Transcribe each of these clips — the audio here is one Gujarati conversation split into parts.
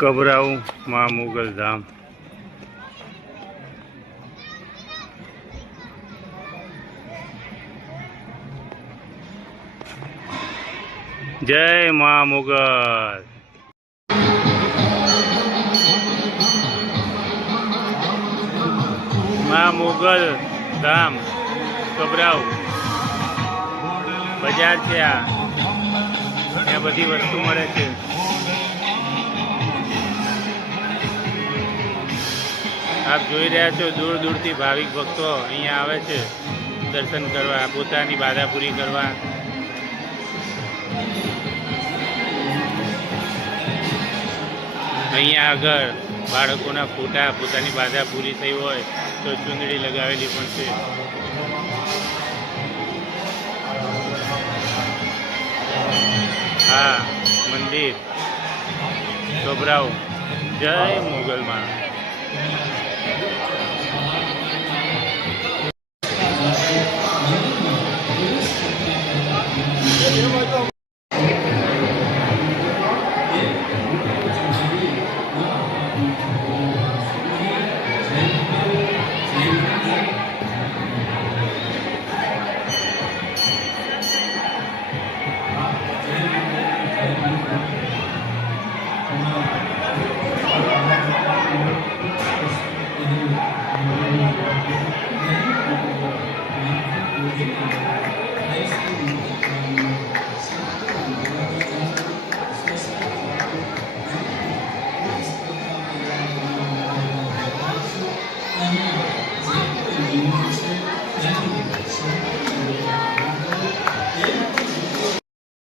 કબરાઉ માં મુગલ ધામ। जय माँ मुगल। माँ मुगल धाम कबराऊ बजार છે આ ત્યાં બધી વસ્તુ મળે છે। આપ જોઈ રહ્યા છો દૂર દૂરથી ભાવિક ભક્તો અહીંયા આવે છે દર્શન કરવા, પોતાની બાધા પૂરી કરવા। અહીંયા આગળ બાળકોના ફોટા, પોતાની બાધા પૂરી થઈ હોય તો ચૂંદડી લગાવેલી પણ છે। હા મંદિર કબરાઉ। જય મોગલમાં।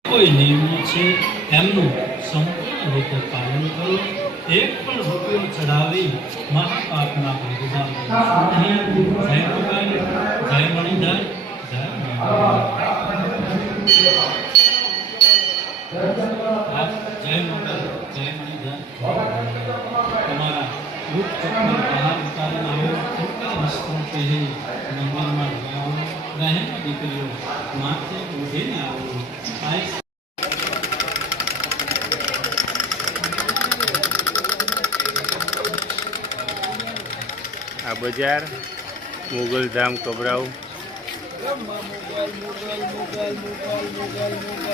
કોઈ નિયમો છે એમનું સંપૂર્ણ રીતે પાલન કરો। એક પણ રૂપિયો ચડાવી મહાપાપના ભાગીદાર નહીં। જય મોગલ, જય મણિધર, જય જય મોગલ, જય મણિધર। તમારા રૂપ ચક્કર બહાર ઉતારીને આવો, ખોટા વસ્ત્રો પહેરી મંદિરમાં આવો। રહે દીકરીઓ માથે ઉઠીને આવો। આ બજાર મુગલ ધામ કબરાઉ। મુગલ મુગલ મુગલ મુગલ મુગલ મુગલ